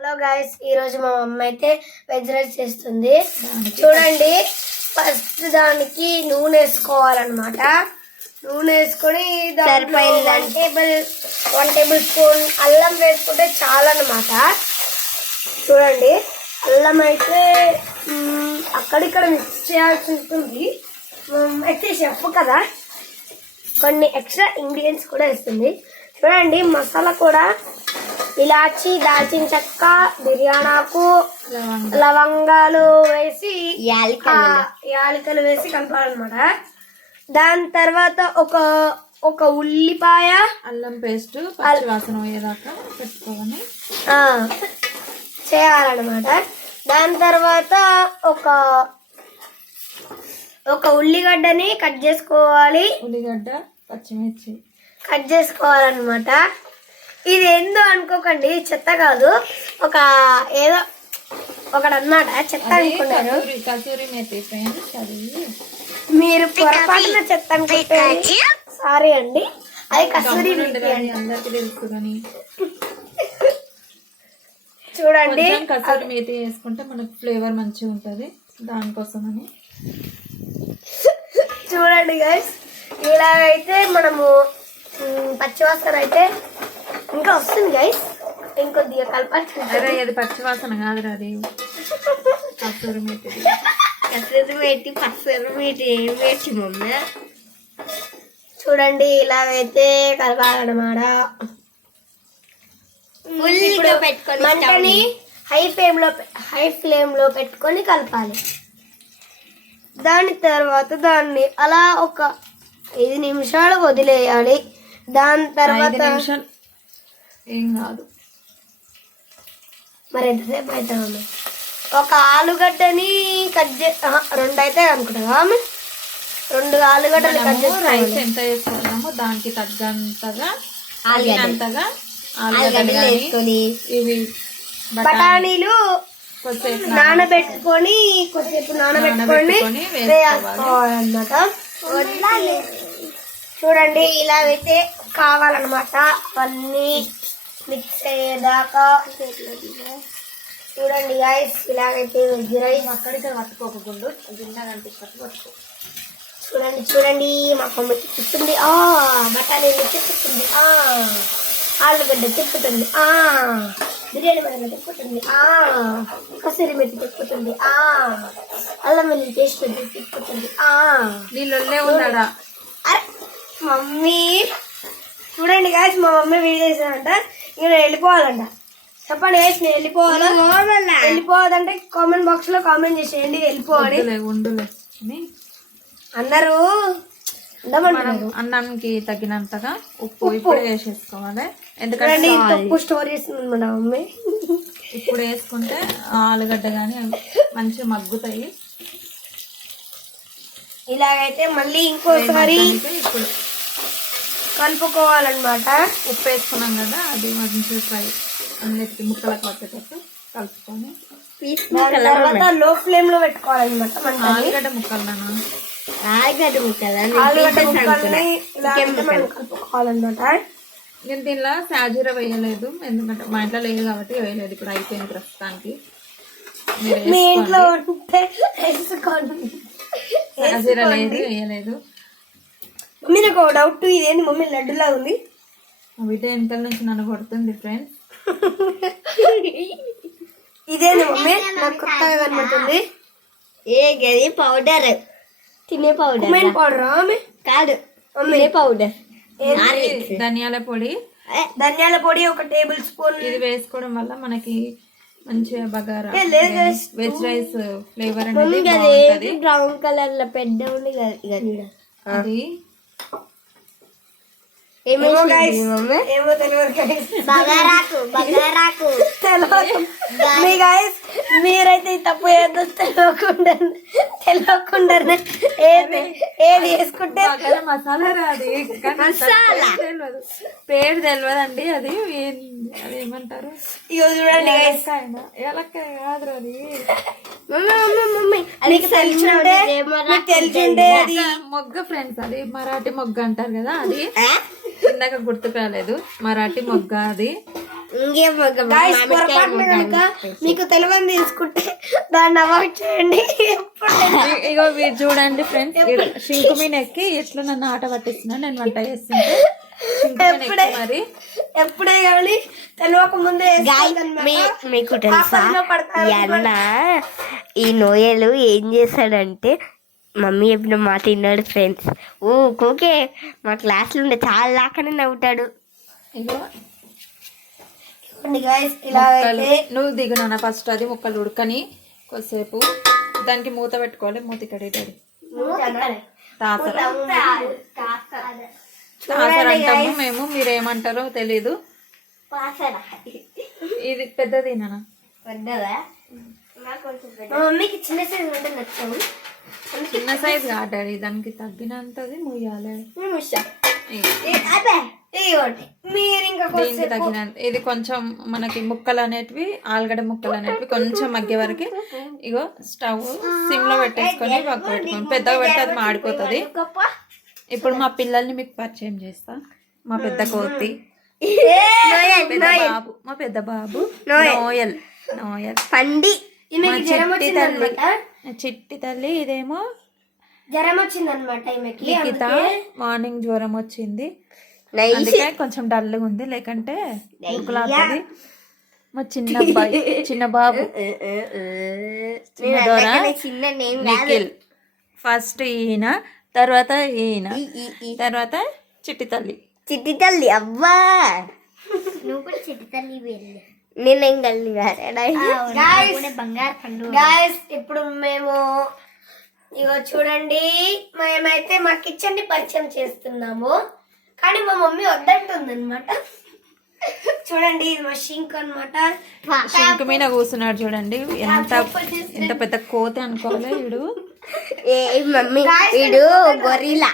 Hello guys, ఈ రోజు మా మమ్మీ అయితే వెజ్ రైస్ చేస్తుంది. చూడండి, ఫస్ట్ దానికి నూనె వేసుకోవాలన్నమాట. నూనె వేసుకొని వన్ టేబుల్ స్పూన్ అల్లం వేసుకుంటే చాలా అన్నమాట. చూడండి, అల్లం అయితే అక్కడిక్కడ మిక్స్ చేయాల్సి ఉంటుంది. అయితే షెఫ్ కదా, కొన్ని ఎక్స్ట్రా ఇంగ్రీడియంట్స్ కూడా వేస్తుంది. చూడండి, మసాలా కూడా ఇలాచి, దాల్చిన చెక్క, బిర్యానాకు, లవంగాలు వేసి యాలకులు వేసి కలపాలన్నమాట. దాని తర్వాత ఒక ఉల్లిపాయ, అల్లం పేస్ట్ పచ్చివాసన పోయేదాకా పెట్టుకోవాలి చేయాలన్నమాట. దాని తర్వాత ఒక ఉల్లిగడ్డని కట్ చేసుకోవాలి. ఉల్లిగడ్డ, పచ్చిమిర్చి కట్ చేసుకోవాలన్నమాట. ఇది ఏందో అనుకోకండి, చెత్త కాదు, ఏదో ఒకటన్నమాట. చెత్త అనుకున్నారు, కసూరి మేతి ఫ్రెండ్స్. అది మీరు పొరపాటున చెత్త అనుకుంటారు, సారీ అండి. అది కసూరి మేతి అందరికి తెలుసు. కానీ చూడండి, కసూరి మేతి వేసుకుంటే మనకు ఫ్లేవర్ మంచిగా ఉంటుంది, దానికోసమని. చూడండి గైస్, ఇలా అయితే మనము పచ్చివాసన అయితే ఇంకా వస్తుంది గైస్, ఇంకొద్దిగా కలపాల్సి. అది పచ్చివాసన కాదురా, అది కసూరి మేతి. కసూరి మేతి ఏం వేసి మమ్మీ. చూడండి, ఇలాగైతే కలపాలన్నమాట. మంటని హై ఫ్లేమ్ లో పెట్టుకొని కలపాలి. దాని తర్వాత దాన్ని అలా ఒక 5 నిమిషాలు వదిలేయాలి. దాని తర్వాత ఏం కాదు, మరి ఎంతసేపు అవుతామా? ఒక ఆలుగడ్డని కట్ 2 అయితే అనుకుంటా. 2 ఆలుగడ్డలు కట్ రైస్ ఎంత వేసుకున్నామో దానికి తగ్గంతగా ఆలుగడ్డలు వేసుకొని, ఇవి బఠానీలు నానబెట్టుకొని కొద్దిసేపు వేసుకోవాలన్నమాట. చూడండి, ఇలా అయితే కావాలన్నమాట. అవన్నీ మిక్స్ అయ్యేదాకా చూడండి గైస్. ఇలాగైతే వెజ్ రైస్ అక్కడిక్కడ పట్టుకోకుండా గిన్నె కనిపించినట్టు పట్టుకో. చూడండి మా మమ్మీ తిప్పుతుంది, బఠానీలు తిప్పుతుంది, ఆలుగడ్డ తిప్పుతుంది, బిర్యానీ మసాలా తిప్పుతుంది, కసూరి మెతి తిప్పుతుంది, అల్లం వెల్లుల్లి పేస్ట్ తిప్పుతుంది. నీళ్ళొల్లే ఉన్నాడా? అరే మమ్మీ, చూడండి గాయస్, మా మమ్మీ వీడియో చేశానంట. ఇక నేను వెళ్ళిపోవాలంట. చెప్పండి గాయస్, నేను వెళ్ళిపోవాలంటే కామెంట్ బాక్స్ లో కామెంట్ చేసేయండి వెళ్ళిపోవాలి. అందరూ అన్నానికి తగినంతగా ఉప్పు ఇప్పుడు వేసేసుకోవాలి. ఎందుకంటే ఉప్పు స్టోర్ చేస్తుంది మా మమ్మీ. ఇప్పుడు వేసుకుంటే ఆలుగడ్డ కానీ మంచిగా మగ్గుతాయి. ఇలాగైతే మళ్ళీ ఇంకోసారి ఇప్పుడు కలుపుకోవాలన్నమాట. ఉప్పు వేసుకున్నాం కదా, అది మంచిగా ఫ్రై అన్నిటికీ ముక్కలకు వచ్చేటట్టు కలుపుకొని తర్వాత లో ఫ్లేమ్ లో పెట్టుకోవాలన్నమాట. ఆలుగడ్డ ముక్కలు కలుపుకోవాలన్నమాట. నేను దీనిలో సాజీరా వేయలేదు, ఎందుకంటే మా ఇంట్లో లేదు కాబట్టి వేయలేదు. ఇప్పుడు అయిపోయింది ప్రస్తుతానికి. మీ ఇంట్లో సాజీరా లేదు, వేయలేదు. మమ్మీ నాకు ఒక డౌట్, ఇదేంటి మమ్మీ లడ్డులా ఉంది? వీటి వెనకాల నుంచి నన్ను కొడుతుంది ఫ్రెండ్స్. ఇదేంటి మమ్మీ నాకు కొత్తగా కనబడుతుంది? గది పౌడర్, తినే పౌడర్. పౌడర్ కాదు, పౌడర్. ధనియాల పొడి, ఒక టేబుల్ స్పూన్. ఇది వేసుకోవడం వల్ల మనకి మంచిగా బగారా వెజ్ రైస్ ఫ్లేవర్ అనేది బ్రౌన్ కలర్ లో పెద్ద ఉంది అది. ఏమో మీరైతే తప్పు ఏదో తెలియకుండా ఏది వేసుకుంటే మసాలా రాదు, పేరు తెలియదండి. అది ఏమంటారు? ఇగో చూడండి, ఏలక్కాయ కాదు అది. మమ్మీ తెలిసిండే మొగ్గ ఫ్రెండ్స్, అది మరాఠీ మొగ్గ అంటారు కదా, అది ఇందాక గుర్తుకు రాలేదు, మరాఠీ మొగ్గ అది. Guys, పొరపాటున కనుక మీకు తెలియని తీసుకుంటే దాన్ని అవాయిడ్ చేయండి. ఇగో చూడండి ఫ్రెండ్స్, షింకు మీద ఎక్కి ఎట్లా నన్ను ఆట పట్టిస్తున్నా నేను వంట చేస్తుంటే. మరి ఎప్పుడే కానీ తెలియక ముందే మీకు తెలుసా ఈ అన్న ఈ నోయలు ఏం చేస్తాడంటే మమ్మీ చెప్పిన మాట తిన్నాడు ఫ్రెండ్స్. ఓకే మా క్లాస్లో ఉండే చాలా లాగానే నవ్వుతాడు. ఇగో guys, ఇలా నువ్వు దిగునా ఫస్ట్ అది ముక్కలు ఉడకని కొద్దిసేపు దానికి మూత పెట్టుకోవాలి. మూత ఇక్కడ తాసర అంటాము మేము, మీరేమంటారో తెలీదు. ఇది పెద్దది నాన్న, మమ్మీకి చిన్న సైజు అంటే నచ్చాము. చిన్న సైజ్ కాదు, దానికి తగ్గినంతది ముయ్యాలి. మీరు ఇంకా దీనికి తగినంత ఇది కొంచెం మనకి ముక్కలు అనేటివి, ఆలుగడ్డ ముక్కలు అనేటివి కొంచెం మగ్గే వరకు ఇగో స్టవ్ సిమ్ లో పెట్టేసుకొని పక్క పెట్టుకోండి. పెద్దగా పెడితే అది మాడిపోతుంది. ఇప్పుడు మా పిల్లల్ని మీకు పరిచయం చేస్తా. మా పెద్ద కోతి, బాబు, మా పెద్ద బాబు నోయల్ పండి, చిట్టి తల్లి. ఇదేమో జ్వరం వచ్చింది అనమాట ఈమెకి. లిఖిత మార్నింగ్ జ్వరం వచ్చింది, అందుకే కొంచెం డల్గా ఉంది, లేకంటే ఉరుకులాడుతుంది. మా చిన్న అబ్బాయి, చిన్న బాబు నిఖిల్. ఫస్ట్ ఈయన, తర్వాత ఈయన, తర్వాత చిట్టి తల్లి. చిట్టి తల్లి అవ్వా, నువ్వు కూడా చిట్టి తల్లి వెళ్ళి నేనేం కల్లి బంగారు పండు. గాయస్ ఇప్పుడు మేము ఇగో చూడండి, మేమైతే మా కిచెన్ ని పరిచయం చేస్తున్నాము, కానీ మా మమ్మీ వద్దంటుంది అనమాట. చూడండి ఇది మా షింక్ అనమాట. షింక్ మీద కూర్చున్నాడు చూడండి, ఎంత పెద్ద కోతి అనుకోలే వీడు. మమ్మీ వీడు గొరిలా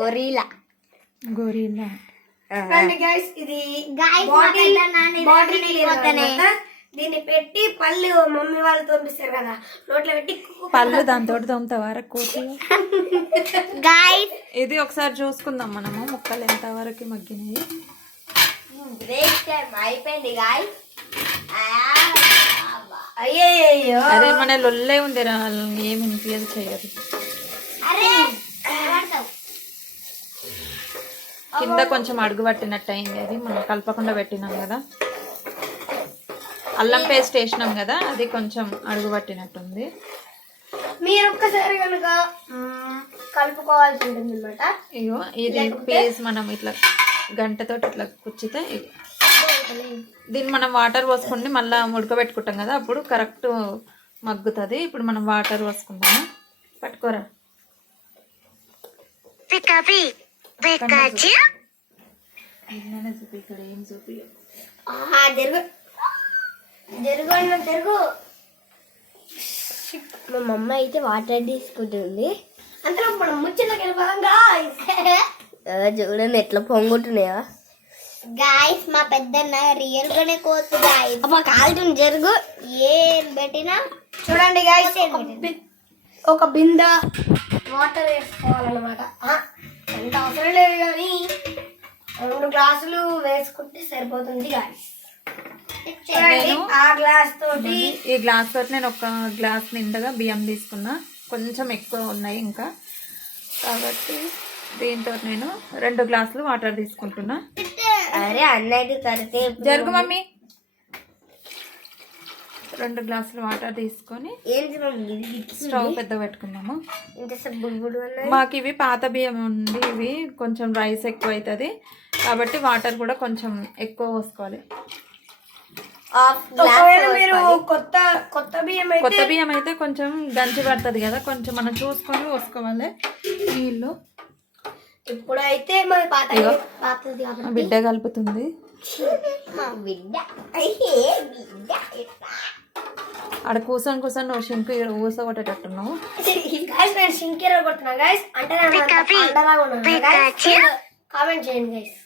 గొరిలా గొరిలా. ఇది దీన్ని పెట్టి పళ్ళు మమ్మీ వాళ్ళు తోమిస్తారు కదా, నోట్లో పెట్టి పళ్ళు దాంతో తోముతావారా కోతి? ఇది ఒకసారి చూసుకుందాం మనము, ముక్కలు ఎంత వరకు మగ్గినాయి. అయిపోయింది అయ్యో అరే మన లొల్లే ఉంది రా, ఏమి ఇన్ఫ్లుయెన్స్ చేయదు. కింద కొంచెం అడుగు పట్టినట్టు అయింది, అది మనం కలపకుండా పెట్టినాం కదా. అల్లం పేస్ట్ వేసినాం కదా, అది కొంచెం అడుగు పట్టినట్టుంది. మీరు ఒక్కసారి కనుక కలుపుకోవాల్సి ఉంటుంది అనమాట. ఇగో ఇది పేస్ట్ మనం ఇట్లా గంటతో ఇట్లా కుచ్చితే దీన్ని మనం వాటర్ పోసుకుని మళ్ళీ ఉడకబెట్టుకుంటాం కదా, అప్పుడు కరెక్ట్ మగ్గుతుంది. ఇప్పుడు మనం వాటర్ పోసుకుందాము. పట్టుకోరా చూపి, ఇక్కడ ఏం చూపి. జరుగు మా మమ్మ అయితే వాటర్ తీసుకుంటుంది. అంతలో మనం ముచ్చట్లోకి వెళ్ళిపోదాం. చూడండి ఎట్లా పొంగుతున్నాయా గాయస్. మా పెద్దన్న రియల్ గానే కోతి గాయస్. అబ్బా కాలుతుంది, జరుగు. ఏం పెట్టినా చూడండి గాయస్, ఒక బిందె వాటర్ వేసుకోవాలన్నమాట. ఎంత అవసరం లేదు కానీ 2 గ్లాసులు వేసుకుంటే సరిపోతుంది గాయస్. ఆ గ్లాస్ తోటి, ఈ గ్లాస్ తోటి నేను ఒక గ్లాస్ నిండగా బియ్యం తీసుకున్నా, కొంచెం ఎక్కువ ఉన్నాయి ఇంకా, కాబట్టి దీంతో నేను 2 గ్లాసులు వాటర్ తీసుకుంటున్నా. అరే అన్నది కడితే జరుగు మమ్మీ. 2 గ్లాసులు వాటర్ తీసుకొని స్టవ్ పెద్ద పెట్టుకున్నాము. మాకు ఇవి పాత బియ్యం ఉంది, ఇవి కొంచెం రైస్ ఎక్కువ అవుతుంది కాబట్టి వాటర్ కూడా కొంచెం ఎక్కువ పోసుకోవాలి. మీరు కొత్త బియ్యం అయితే కొంచెం గంజి పడుతుంది కదా, కొంచెం మనం చూసుకొని పోసుకోవాలి నీళ్ళు. ఇప్పుడైతే మరి పాతది బిడ్డ కలుపుతుంది. ఆడ కూర్చొని నువ్వు షింక్ ఊస కొట్టేటట్టున్నావు. షింకేర కొడుతున్నా గైస్, అంటే కామెంట్ చేయండి గైస్.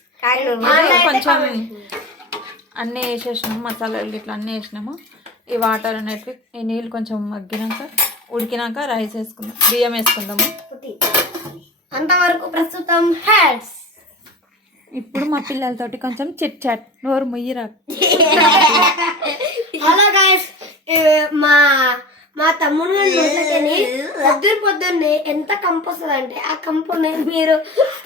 కొంచెం అన్నీ వేసేసినాము, మసాలాలు ఇట్లా అన్నీ వేసినాము. ఈ వాటర్ అనేటివి, ఈ నీళ్ళు కొంచెం మగ్గినాక ఉడికినాక రైస్ వేసుకుందాం, బియ్యం వేసుకుందాము. అంతవరకు ప్రస్తుతం హ్యాడ్స్ ఇప్పుడు మా పిల్లలతోటి కొంచెం చిట్ చాట్, నోరు ముయ్యిరా. హలో గాయస్, మా మా తమ్ముడు పొద్దున్నే ఎంత కంపు వస్తుంది అంటే ఆ కంపుని మీరు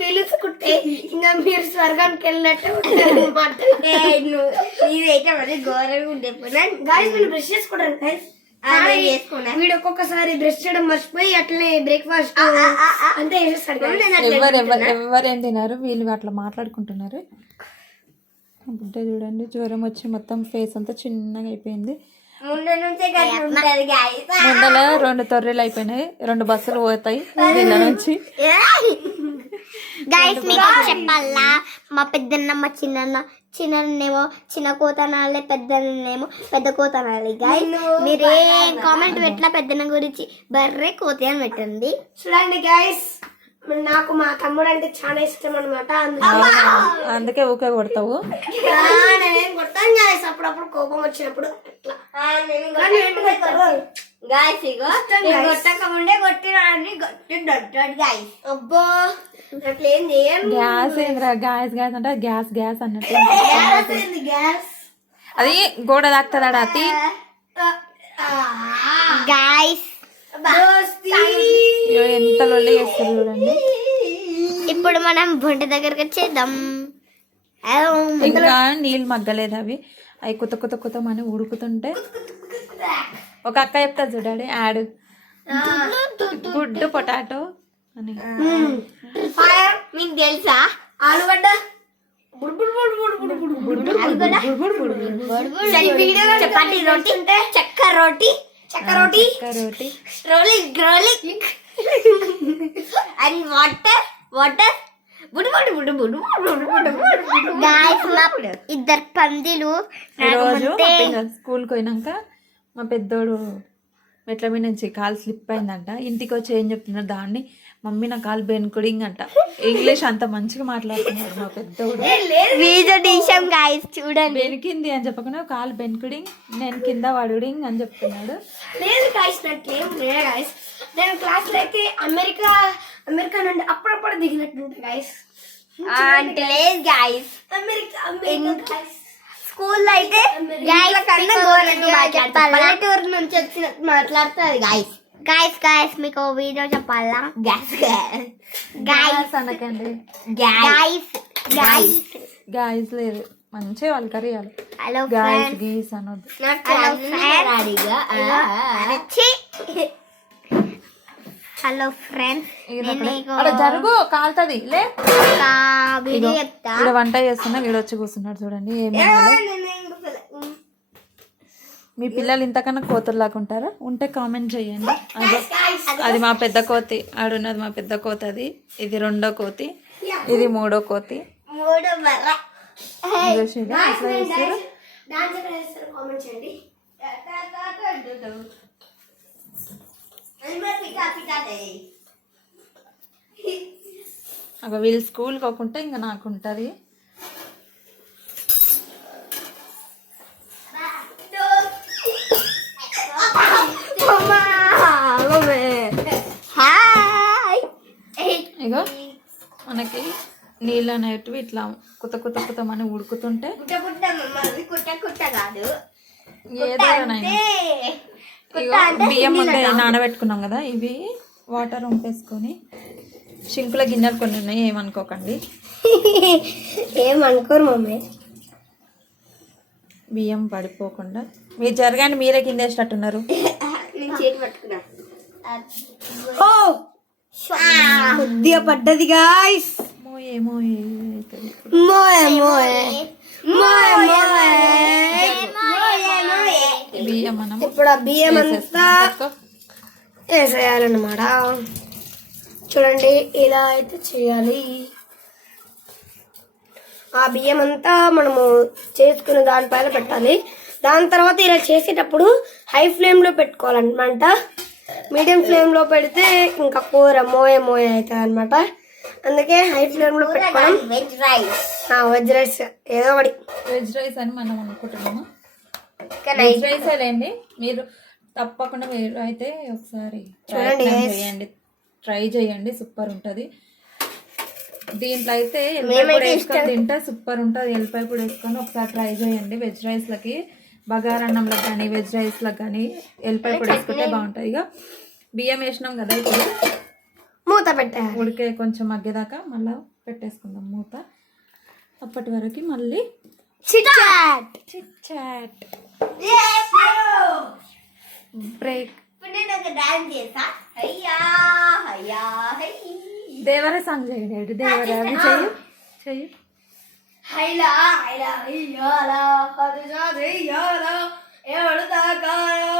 తెలుసుకుంటే ఇంకా మీరు స్వర్గానికి వెళ్ళినట్టే అనమాట. గాయస్ నేను బ్రష్ చేసుకుంటాను గాయస్. వీడు ఒక్కొక్కసారి బ్రష్ చేయడం మర్చిపోయి అట్లనే బ్రేక్ఫాస్ట్ అంతే చేసేస్తాడు. ఎవరేం తినారు, వీళ్ళు అట్లా మాట్లాడుకుంటున్నారు. బుడ్డ చూడండి, జ్వరం వచ్చి మొత్తం ఫేస్ అంతా చిన్నగా అయిపోయింది. ముందల 2 తొర్రెలు అయిపోయినాయి, 2 బస్సులు పోతాయి వీళ్ళ నుంచి. గైస్ మీకు చెప్పాలా, మా పెద్దన్న మా చిన్నన్నేమో చిన్న కోతనాలే, పెద్దన్నేమో పెద్ద కోతనాలి. గైస్ మీరు ఏ కామెంట్ పెట్టినా పెద్దన్న గురించి బర్రె కోతి అని పెట్టండి. చూడండి గైస్, నాకు మా తమ్ముడు అంటే చాలా ఇష్టం అనమాట. అందుకే ఊకే కొడతావు. నేనేం కొడతాను గైస్, అప్పుడప్పుడు కోపం వచ్చినప్పుడు అబ్బో అట్లేం చేయండి. గ్యాస్ ఏంద్రా, గ్యాస్ అంటే గ్యాస్ అన్నట్టు. గ్యాస్ అది గోడ తాకుతుందా అతి. గైస్ ఎంత లొల్లి చేస్తారు చూడండి. ఇప్పుడు మనం బొంట దగ్గరకు వచ్చేద్దాం. ఇంకా నీళ్ళు మగ్గలేదు, అవి కుత అని ఉడుకుతుంటే ఒక అక్క చెప్తారు చూడండి, యాడ్ గుడ్డు పొటాటో అని. మీకు తెలుసా ఆలుగడ్డ చపాతి రోటీ, చెక్క రోటీ రోలింగ్ అండ్ వాటర్ ఇద్దరు పందిలు. రోజు స్కూల్కి పోయినాక మా పెద్దోడు మెట్ల మీద నుంచి కాలు స్లిప్ అయిందంట. ఇంటికి వచ్చి ఏం చెప్తున్నారు దాన్ని, మమ్మీ నా కాలు బెన్కుడింగ్ అంట. ఇంగ్లీష్ అంత మంచిగా మాట్లాడుతున్నాడు మా పెద్దోడు. చూడండి, బెనికింది అని చెప్పకుండా కాలు బెన్కుడింగ్, నేను కింద పడుడింగ్ అని చెప్తున్నాడు. లేదు గాయస్, నాకేం లేదు గాయస్. నేను క్లాస్ లో అయితే అమెరికా నుండి అప్పుడప్పుడు దిగినట్టుంటా గాయస్. అంటే లేదు గాయస్, అమెరికా స్కూల్లో అయితే పల్లెటూరు నుంచి వచ్చినట్టు మాట్లాడుతుంది గాయస్. మీకు వీడియో చెప్పాలా? గ్యాస్ అనకండి, గ్యాస్ లేదు, మంచిగా వాళ్ళు కరియాలి. గ్యాస్ గీస్ అనొద్దు. హలో ఫ్రెండ్స్, జరుగు కాలుతుంది లే. వీడియో చెప్తా. ఇక్కడ వంట చేస్తున్నా, వీడు వచ్చి కూర్చున్నాడు చూడండి. ఏమి మీ పిల్లలు ఇంతకన్నా కోతుల్లాగా ఉంటారా? ఉంటే కామెంట్ చేయండి. అది మా పెద్ద కోతి, ఆడున్నది మా పెద్ద కోతి. అది ఇది 2వ కోతి, ఇది 3వ కోతి. వీళ్ళు స్కూల్ కాకుంటే ఇంకా నాకు ఉంటుంది. ఇగో మనకి నీళ్ళు అనేటివి ఇట్లా కుతమని ఉడుకుతుంటే ఏదైనా ఇగో బియ్యం ముందే నానబెట్టుకున్నాం కదా, ఇవి వాటర్ వంపేసుకొని షింకుల గిన్నెలు కొన్ని ఉన్నాయి, ఏమనుకోకండి. ఏమనుకోరు మమ్మీ. బియ్యం పడిపోకుండా మీరు జరగాని, మీరే కింద వేసేటట్టున్నారు. కొద్దిగా పడ్డది గాయ్స్. బియ్యం మనం ఇప్పుడు ఆ బియ్యం అంతా వేసేయాలన్నమాట. చూడండి, ఇలా అయితే చేయాలి. ఆ బియ్యం అంతా మనము చేసుకుని దానిపైన పెట్టాలి. దాని తర్వాత ఇలా చేసేటప్పుడు హై ఫ్లేమ్లో పెట్టుకోవాలన్నమాట. మీడియం ఫ్లేమ్లో పెడితే ఇంకా కూర మోయ అవుతుంది అనమాట. అందుకే హై ఫ్లేమ్లో పెట్టుకోవడం. వెజ్ రైస్ ఏదో ఒకటి, వెజ్ రైస్ అని మనం అనుకుంటున్నాము. వెజ్ రైస్ లేండి, మీరు తప్పకుండా మీరు అయితే ఒకసారి ట్రై చేయండి, సూపర్ ఉంటుంది. దీంట్లో అయితే ఎల్లిపాయ పొడి వేసుకొని తింటే సూపర్ ఉంటుంది. ఎల్లిపాయ పొడి వేసుకొని ఒకసారి ట్రై చేయండి. వెజ్ రైస్లకి, బగారన్నంలకు కానీ వెజ్ రైస్లకు కానీ ఎల్లిపాయ పొడి వేసుకుంటే బాగుంటుంది. ఇక బియ్యం వేసినాం కదా, ఇప్పుడు మూత పెట్టాలి. ఉడికే కొంచెం మగ్గేదాకా మళ్ళీ పెట్టేసుకుందాం మూత. అప్పటి వరకు మళ్ళీ చిట్ చాట్ బ్రేక్. దేవర సాంగ్ చేయండి. దేవర అది చెయ్యి చెయ్యి. హైలా హైలా హైయాలా హదుజా జైయాలా ఎవడదాకాయో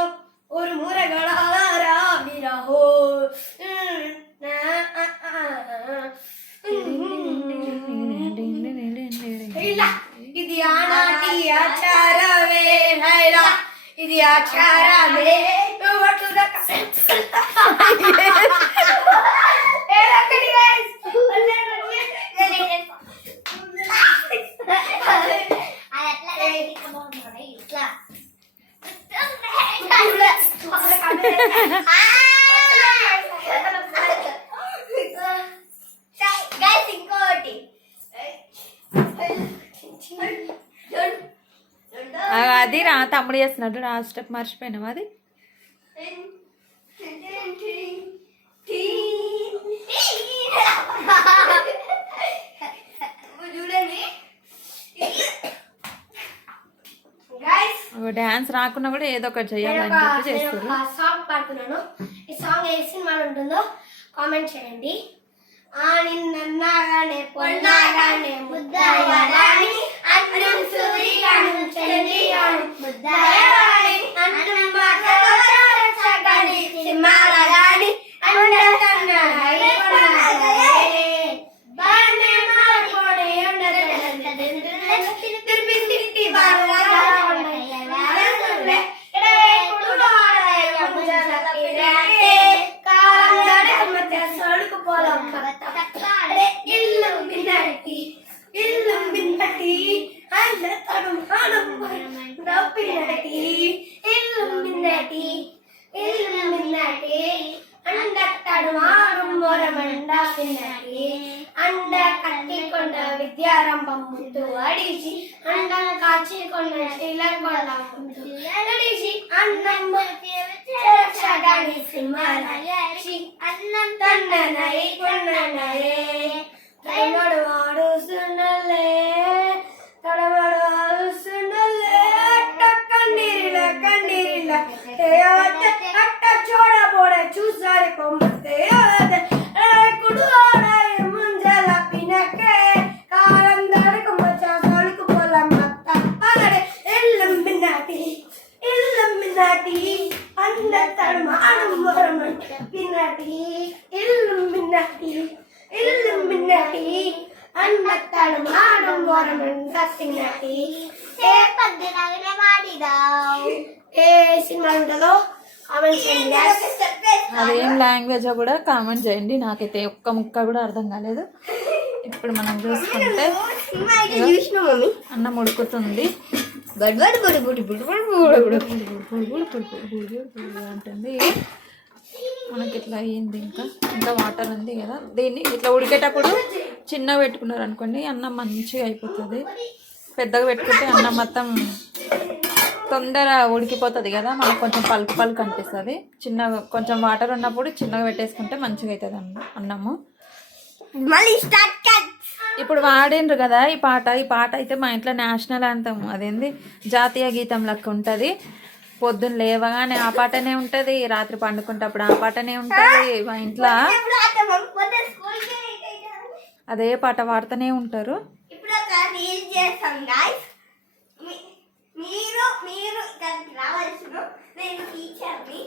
ஒரு முரகளாரா மிரஹோ హైలా ఇది ఆనాటి ఆచారమే. హైలా ఇది ఆచారమే. అది రా తమ్ముడు చేస్తున్నాడు. రా స్టెప్ మర్చిపోయినావు. అది డాన్స్ రాకున్నా కూడా ఏదో ఒకటి చేయాలని చెప్పి చేస్తారు. సాంగ్ పాడుతున్నాను. ఈ సాంగ్ ఏ సినిమాలో ఉంటుందో కామెంట్ చేయండి. నిన్నగానే పొన్నాగానే ముద్దాయగాని అన్నం సూరిగాను చంద్రిగాను ముద్దాయగాని అన్నం మాటగాని సింహాలగాని అన్నతన్న బానే మారిపోడే ఉండదండి తిరిపి బాగా అండ కట్టికొండ విద్యారంభం ముందు అడిచి అండం కాచికొండ శ్రీలంకొండ ముందు అడిచి అన్నం రక్షగాని సింహాలయాచి అన్నం తన్ననై కొన్ననయే తడమడు ఆడుసునలే తడమడు ఆడుసునలే కన్నీరిల కన్నీరిల అట్ట చూడబోడ చూసారి కొమ్మతే కుడు ముంజల పినకే కాలం దడకు మచ్చ సొలుకు పొలమ్మ తప్పగడే ఎల్లం బిన్నాటి అంద తడమాడు మొరమంట పిన్నటి ఎల్లం బిన్నాటి అంద తడమాడు మొరమంట పిన్నటి ఏ సినిమా ఉంటుందో కామెంట్ చేయండి. అదేం లాంగ్వేజ్ కూడా కామెంట్ చేయండి. నాకైతే ఒక్క ముక్క కూడా అర్థం కాలేదు. ఇప్పుడు మనం చూసుకుంటే అన్నం ఉడుకుతుంది. అంటుంది మనకి ఇట్లా అయ్యింది. ఇంకా వాటర్ ఉంది కదా, దీన్ని ఇట్లా ఉడికేటప్పుడు చిన్నగా పెట్టుకున్నారు అనుకోండి అన్నం మంచిగా అయిపోతుంది. పెద్దగా పెట్టుకుంటే అన్నం మొత్తం తొందర ఉడికిపోతుంది కదా, మనకు కొంచెం పలుకు పలుకు అనిపిస్తుంది. చిన్నగా కొంచెం వాటర్ ఉన్నప్పుడు చిన్నగా పెట్టేసుకుంటే మంచిగా అవుతుంది అన్నము. ఇప్పుడు వాడిండ్రు కదా ఈ పాట అయితే మా ఇంట్లో నేషనల్ యాంథమ్, అదేంది జాతీయ గీతం లెక్క ఉంటుంది. పొద్దున్న లేవగానే ఆ పాటనే ఉంటుంది, రాత్రి పండుకుంటప్పుడు ఆ పాటనే ఉంటుంది. మా ఇంట్లో అదే పాట పాడుతూనే ఉంటారు. మీరు దానికి రావాల్సిన నేను టీచర్ని.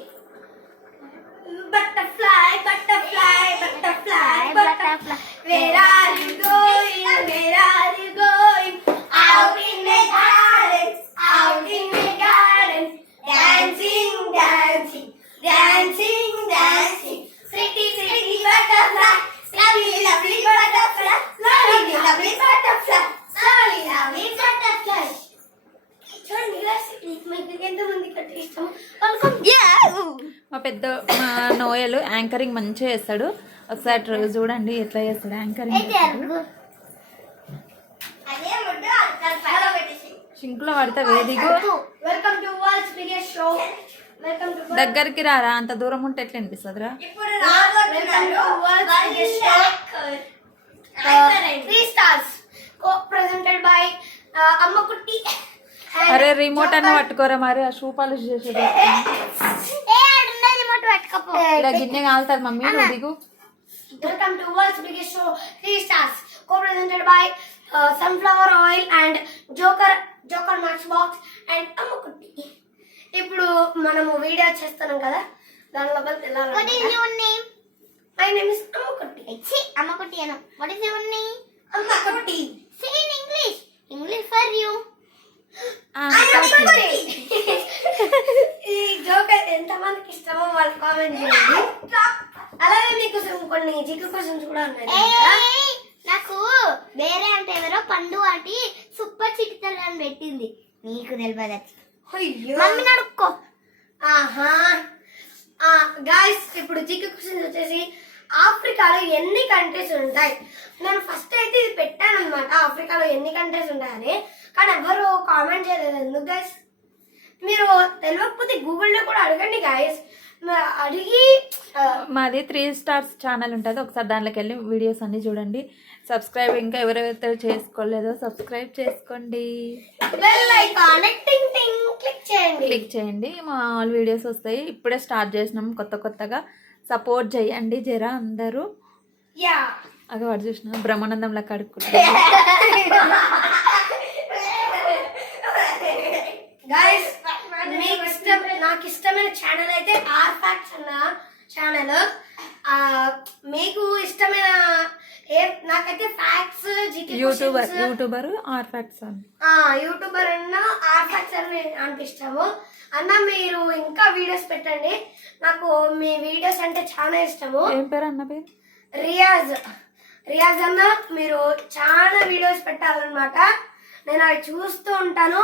Butterfly, butterfly, butterfly, butterfly. Where are you going? Where are you going? Out in the garden, out in the garden. Dancing, dancing, dancing, dancing. Pretty, pretty butterfly, lovely, lovely butterfly, lovely, lovely butterfly, lovely, lovely butterfly. మా నోయలు anchoring మంచిగా చేస్తాడు. ఒకసారి చూడండి ఎట్లా చేస్తాడు anchoring. సింక్లో పడితే వేదిగా welcome to world's biggest show. Welcome to దగ్గరికి రారా, అంత దూరం ఉంటే ఎట్లా అనిపిస్తుందిరా? ఇప్పుడు welcome to world's biggest show 3 stars co presented by Ammakutti. అరే రిమోట్ అని పట్టుకోరా మరి, ఆ షూ పాలిష్ చేసేది ఇలా గిన్నె కాలుతుంది మమ్మీ, నువ్వు దిగు. Welcome to world's biggest show 3 stars co presented by sunflower oil and Joker match box and Ammakutti. ఇప్పుడు మనము వీడియో చేస్తున్నాం కదా, దానిలో వెళ్ళాలి. My name is Ammakutti. Ammakutti Anu. What is your name? Ammakutti. Say in English. English for you. ఈ Joker ఎంతమందికి ఇష్టమో వాళ్ళు కామెంట్ చేయండి. అలాగే మీకు కొన్ని జిగ్గు క్వశ్చన్స్ కూడా ఉన్నాయి. నాకు వేరే అంటే ఎవరో పండు అంటే సూపర్ చిటితలు అని పెట్టింది, నీకు తెలియదు. మమ్మీ నడుక్కో. ఆహా గాయ్స్, ఇప్పుడు జిగ్గు క్వశ్చన్స్ వచ్చేసి ఆఫ్రికాలో ఎన్ని కంట్రీస్ ఉంటాయి? నేను ఫస్ట్ అయితే ఇది పెట్టాను అనమాట, ఆఫ్రికాలో ఎన్ని కంట్రీస్ ఉంటాయని. కానీ ఎవరు కామెంట్ చేయలేదు. ఎందుకు గైస్? మీరు తెలియకపోతే గూగుల్లో కూడా అడగండి గైస్. అడిగి మాది 3 స్టార్స్ ఛానల్ ఉంటుంది, ఒకసారి దాంట్లోకి వెళ్ళి వీడియోస్ అన్ని చూడండి. సబ్స్క్రైబ్ ఇంకా ఎవరైతే చేసుకోలేదో సబ్స్క్రైబ్ చేసుకోండి, బెల్ ఐకాన్ టింగ్ టింగ్ క్లిక్ చేయండి. మా ఆల్ వీడియోస్ వస్తాయి. ఇప్పుడే స్టార్ట్ చేసినాం కొత్తగా, సపోర్ట్ చేయండి జరా అందరూ. యా అగ వాడు చూసిన బ్రహ్మానందంలా కడుక్కుంటా. గైస్, మీకు నాకు ఇష్టమైన ఛానల్ అయితే ఆర్ ఫ్యాక్ట్స్ అన్న ఛానల్. మీకు ఇష్టమైన నాకైతే facts YouTuber are facts YouTuber అన్న ఆర్ ఫ్యాక్ట్స్ అని నాకు ఇష్టము. అన్న మీరు ఇంకా వీడియోస్ పెట్టండి, నాకు మీ వీడియోస్ అంటే చాలా ఇష్టము. ఏం పేరు అన్న పేరు? రియాజ్ అన్న, మీరు చాలా వీడియోస్ పెట్టాలన్నమాట. నేను అవి చూస్తూ ఉంటాను.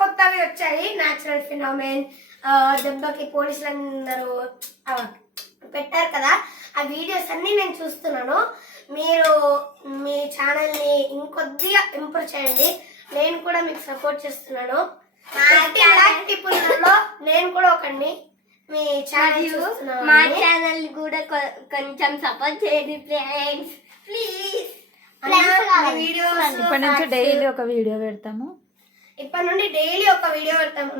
కొత్తవి వచ్చాయి, న్యాచురల్ ఫినామిన్, దెబ్బకి పోలీసులు అందరూ పెట్టారు కదా, ఆ వీడియోస్ అన్ని నేను చూస్తున్నాను. మీరు మీ ఛానల్ని ఇంకొద్దిగా ఇంప్రూవ్ చేయండి, నేను కూడా మీకు సపోర్ట్ చేస్తున్నాను. 15 lakh పీపుల్లో నేను కూడా ఒకడిని. మీ ఛానల్ చూస్తున్నాను, మా ఛానల్ కూడా కొంచెం సపోర్ట్ చేయండి ఫ్రెండ్స్, ప్లీజ్. ఇప్పటి నుంచి డైలీ ఒక వీడియో పెడతాము. ఇప్పటి నుండి డైలీ ఒక వీడియో పెడతాము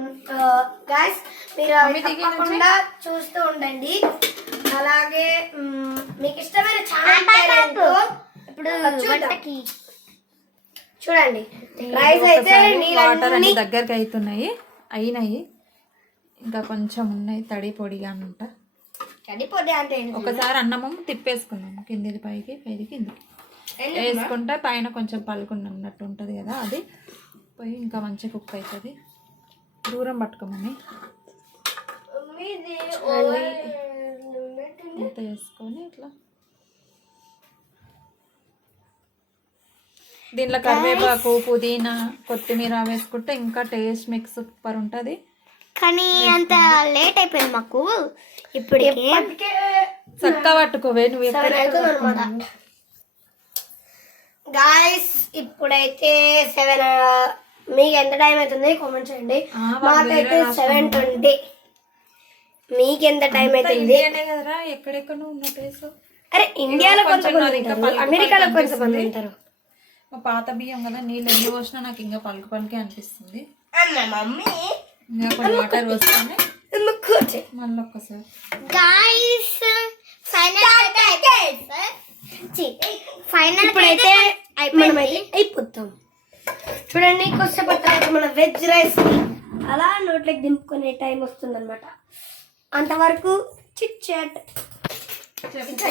గాయ్స్, మీరు తప్పకుండా చూస్తూ ఉండండి. అలాగే మీకు ఇష్టమైన ఛానల్ ఇప్పుడు చూడండి. రైస్ అయితే వాటర్ అన్ని దగ్గరికి అయినాయి, ఇంకా కొంచెం ఉన్నాయి తడి పొడిగా అనమాట. తడి పొడి అంటే ఒకసారి అన్నము తిప్పేసుకున్నాము, కిందిది పైకి కిందికి వేసుకుంటే పైన కొంచెం పలుకున్నట్టు ఉంటుంది కదా, అది పోయి ఇంకా మంచిగా కుక్ అవుతుంది. దూరం పట్టుకోమని ఇంత వేసుకొని ఇట్లా దీంట్లో కరివేపాకు, పుదీనా, కొత్తిమీర వేసుకుంటే ఇంకా టేస్ట్ మిక్స్ సూపర్ ఉంటుంది. కానీ అంత లేట్ అయిపోయింది మాకు, ఇప్పటికే చక్కగా పట్టుకోవే నువ్వు. గాయస్, ఇప్పుడైతే 7. మీకు ఎంత టైం అవుతుంది కామెంట్ చేయండి. మాకైతే 7:20. మీకు ఎంత టైం అవుతుంది? ఎక్కడెక్కడ ఉన్నట్టు. అరే ఇండియాలో కొంతమంది ఉంటారు, అమెరికాలో కొంతమంది ఉంటారు. మా పాత బియ్యం కదా, నీళ్ళు ఎన్ని పోసినా నాకు ఇంకా పలుకే అనిపిస్తుంది. మమ్మీ ఇంకా కొన్ని వాటర్ పోస్తానే మళ్ళీ ఒక్కసారి. ఫైనల్ ఇప్పుడైతే మనమైతే అయిపోతాం. చూడండి, కొద్దిసేపటి మన వెజ్ రైస్ అలా నోట్లోకి దింపుకునే టైం వస్తుంది అనమాట. అంతవరకు చిట్ చాట్.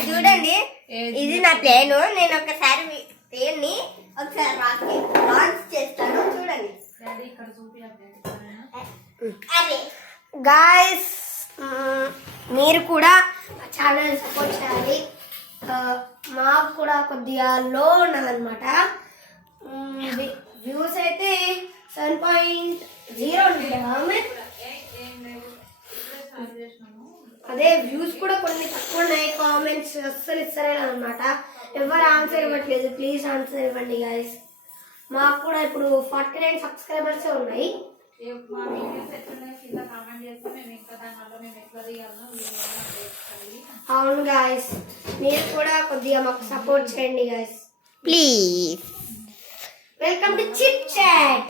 చూడండి, ఇది నా ప్లేన్. నేను ఒకసారి ప్లేన్ని లాంచ్ చేస్తాను, చూడండి. గాయస్, మీరు కూడా ఛానల్ సపోర్ట్ చేయాలి. మాకు కూడా కొద్దిగా లో ఉన్నదన్నమాట. వ్యూస్ అయితే 7.0 ఉంది. అదే వ్యూస్ కూడా కొన్ని తక్కువ ఉన్నాయి, కామెంట్స్ అస్సలు ఇస్తలేదు అనమాట. ఎవరు ఆన్సర్ ఇవ్వట్లేదు, ప్లీజ్ ఆన్సర్ ఇవ్వండి గైస్. మాకు కూడా ఇప్పుడు 49 సబ్స్క్రైబర్స్ ఉన్నాయి. మా వీడియోస్ ఎట్లున్నాయి కింద కామెంట్ చేస్తే మేము ఇంకా దానివల్ల మేము ఎట్లా తీయాలనో అవును గైస్, మీరు కూడా కొద్దిగా మాకు సపోర్ట్ చేయండి guys please. Welcome to chit chat.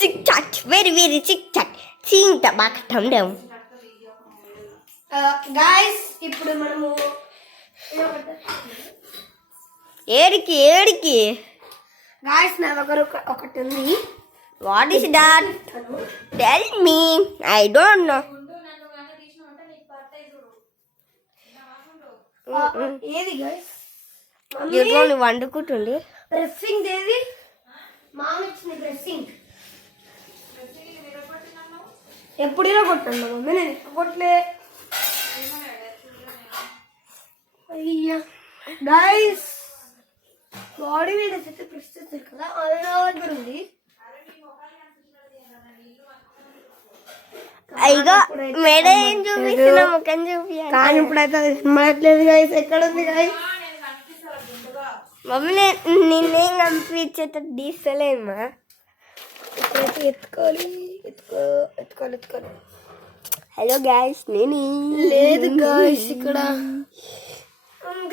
Chit chat very very chit chat చింత బాగా తండం. గైస్ ఇప్పుడు మనము ఏడికి గాయస్ నా దగ్గర ఒకటి ఉంది. What is that? Tell me, I don't know. ఏది గైస్? ఎట్లా వండుకుంటుంది? డ్రెస్సింగ్ ఏది? మామ ఇచ్చిన డ్రెస్సింగ్ ఎప్పుడైనా కొట్టాను మమ్మీ, నేను కొట్టలే. అయ్యా గైస్, బాడీ మీద చెత్త ప్రస్తుతం కదా, అదే నా దగ్గర ఉంది. ఇగో మెడ ఏం చూపిస్తున్నా, ముఖం చూపించాలి. కానీ ఇప్పుడైతే అది వినట్లేదు గైస్. ఎక్కడ ఉంది గైస్? మమ్మీ నిన్నేం కనిపించేటట్టు తీస్తలేమా? ఎత్తుకోవాలి. హలో గాయస్, నేను లేదు గాయస్ ఇక్కడ.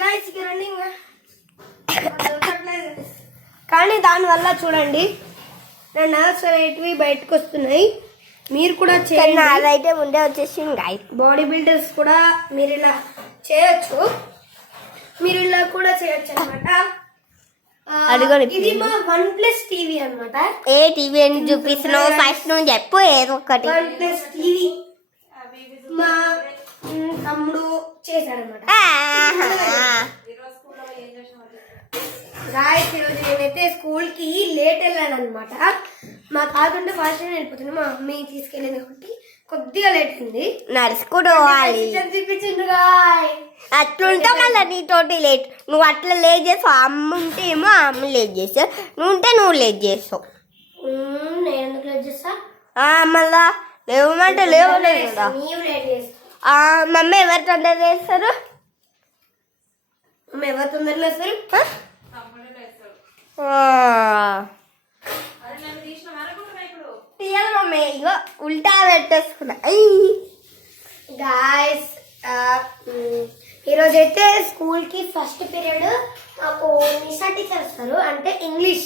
గాయస్ ఇక్కడ రండి. ఇంకా కానీ దానివల్ల చూడండి నా నర్వ్స్ అనేటివి బయటకు వస్తున్నాయి. మీరు కూడా చేయండి. అదైతే ముందే వచ్చేసింది గాయస్. బాడీ బిల్డర్స్ కూడా మీరు ఇలా చేయొచ్చు, మీరు ఇలా కూడా చేయొచ్చు అనమాట. ఇది మా OnePlus టీవీ అనమాట. ఏ టీవీ అని చూపిస్తున్నావు? ఫస్ట్ నువ్వు చెప్పు ఏదో ఒకటి. OnePlus టీవీ మా తమ్ముడు చేశాడనమాట. గాయస్ ఈరోజు నేనైతే స్కూల్ కి లేట్ వెళ్ళాను అనమాట. మా తాతుంటే ఫాస్ట్ వెళ్ళిపోతుంది, మా మమ్మీ తీసుకెళ్ళింది కాబట్టి కొద్దిగా లేట్ అయింది. నడుచుకోవాలి. చూపించిండు గాయ్. అట్లుంటా మళ్ళీ నీతోటి లేట్. నువ్వు అట్లా లేట్ చేస్తావు. అమ్మ ఉంటే ఏమో అమ్మ లేట్ చేస్తావు, నువ్వు ఉంటే నువ్వు లేట్ చేస్తావు. నేను ఎందుకు లేట్ చేస్తా? మళ్ళా లేవమంటే లేవలేదు కదా. నీవు లేట్ చేస్తా. మమ్మీ ఎవరు తొందర చేస్తారు? మమ్మీ ఎవరు తొందరగా వేస్తారు? తీయాలి మమ్మీ. ఇగో ఉల్టా పెట్టేసుకున్నా. గాయస్ ఈరోజైతే స్కూల్కి ఫస్ట్ పీరియడ్ మాకు నిషా టీచర్ వస్తారు, అంటే ఇంగ్లీష్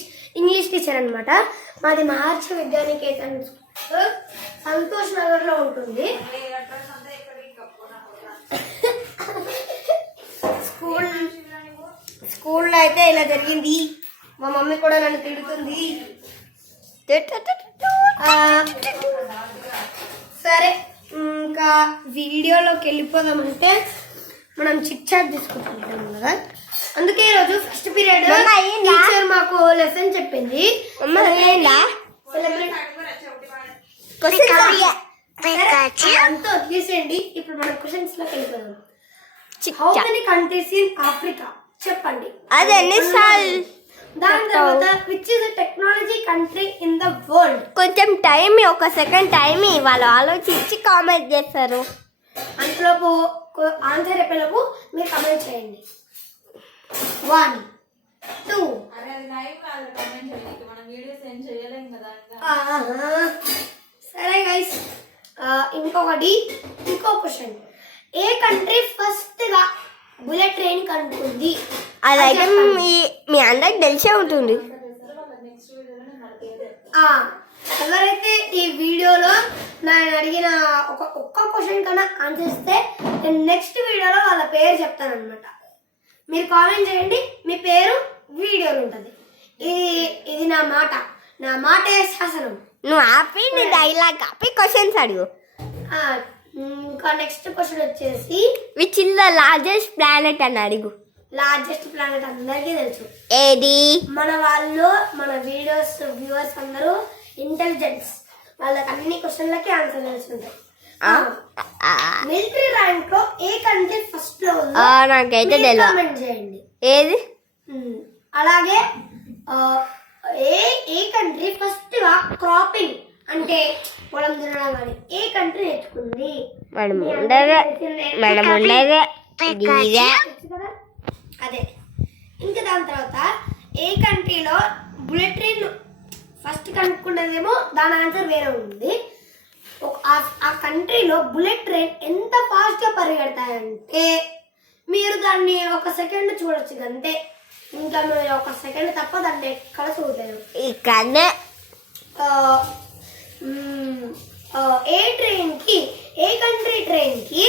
టీచర్ అనమాట. మాది మహర్షి విద్యానికేతన్ సంతోష్ నగర్లో ఉంటుంది. స్కూల్లో అయితే ఇలా జరిగింది. మా మమ్మీ కూడా నన్ను తిడుతుంది. సరే ఇంకా వీడియోలోకి వెళ్ళిపోదామంటే మనం చిట్ చాట్ తీసుకుంటాం కదా. అందుకే ఈరోజు ఫస్ట్ పీరియడ్ టీచర్ మాకు లెసన్ చెప్పింది. అంతా వదిలేసేయండి, ఇప్పుడు మనం క్వశ్చన్స్ లోకి వెళ్ళిపోదాం. How many countries in Africa చెప్పండి. అది ఎన్నిసార్లు? దాని తర్వాత which is the technology country in the world. కొంచెం టైం, ఒక సెకండ్ టైం వాళ్ళు ఆలోచించి కామెంట్ చేస్తారు. అంతలోపు ఆన్సర్ చెప్పేలోపు మీరు కామెంట్ చేయండి. 1 2. సరే గైస్, ఇంకో క్వశ్చన్. ఏ కంట్రీ ఫస్ట్ గా బుల్లెట్ ట్రైన్ కనుక్కుంది? అదైతే మీ అందరికి తెలిసే ఉంటుంది. ఎవరైతే ఈ వీడియోలో నేను అడిగిన ఒక్క క్వశ్చన్ కన్నా ఆన్సర్ ఇస్తే నేను నెక్స్ట్ వీడియోలో వాళ్ళ పేరు చెప్తానమాట. మీరు కామెంట్ చేయండి, మీ పేరు వీడియోలో ఉంటుంది. ఇది నా మాటే శాసనం. నువ్వు ఆపి నీ డైలాగ్ ఆపి క్వశ్చన్స్ అడుగు. ఇంకా నెక్స్ట్ క్వశ్చన్ వచ్చేసి which is the largest planet అని అడుగు. లార్జెస్ట్ ప్లానెట్ అందరికీ తెలుసు. ఏది? మన వీడియోస్ వ్యూవర్స్ అందరూ ఇంటెలిజెన్స్, వాళ్ళకి అన్ని క్వశ్చన్లకి ఆన్సర్ తెలుసుంటాయి. మిలిటరీ ర్యాంక్ లో ఏ కంట్రీ ఫస్ట్ లో ఉందో నాకైతే కామెంట్ చేయండి. ఏది? అలాగే ఏ కంట్రీ ఫస్ట్ గా క్రాపింగ్ అంటే పొలం తినడం కానీ ఏ కంట్రీ నేర్చుకుంది? మనం ఉండగా తెలుసు కదా? అదే. ఇంకా దాని తర్వాత ఏ కంట్రీలో బుల్లెట్ ట్రైన్ ఫస్ట్ కనుక్కున్నదేమో దాని ఆన్సర్ వేరే ఉంది. ఆ కంట్రీలో బుల్లెట్ ట్రైన్ ఎంత ఫాస్ట్గా పరిగెడతాయంటే మీరు దాన్ని ఒక సెకండ్ చూడొచ్చు అంతే. ఇంకా మీరు ఒక సెకండ్ తప్ప దాన్ని ఎక్కడ చూడలేరు. ఇక్కడనే ఏ కంట్రీ ట్రైన్కి